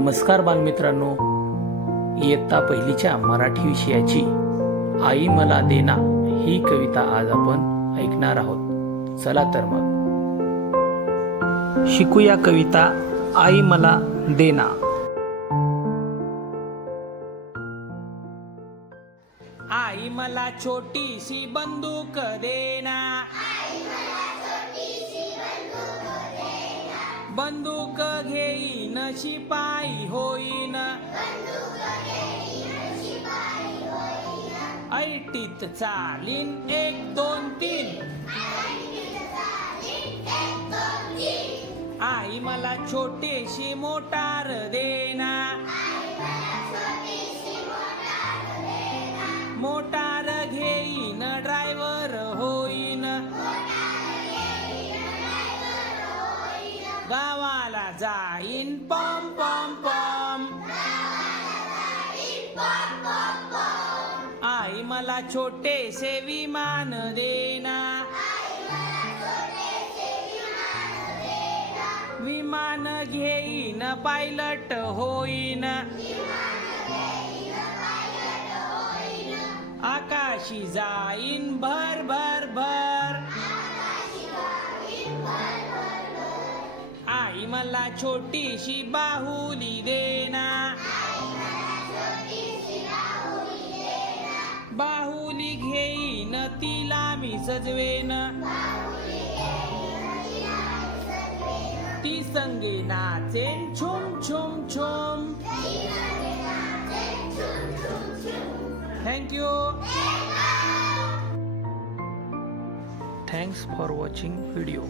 नमस्कार बालमित्रांनो. इयत्ता पहिलीच्या मराठी विषयाची आई मला देना ही कविता आज आपण ऐकणार आहोत. चला तर मग. शिकूया कविता आई मला देना. आई मला छोटीशी बंदूक देना. बंदूक घेईन शिपाई होईन. ऐटीत चालीन एक दोन तीन. आई मला छोटीशी मोटार देना. मोटार गावाला जाईन. पम पम पम. आई मला छोटेसे विमान देना. विमान घेईन पायलट होईन. आकाशी जाईन भर भर भर. आई मला छोटीशी बाहुली देना. बाहुली घेईन तिला मी सजवेन. ती संगे नाचेन छुम छुम छुम. Thank you thanks for watching video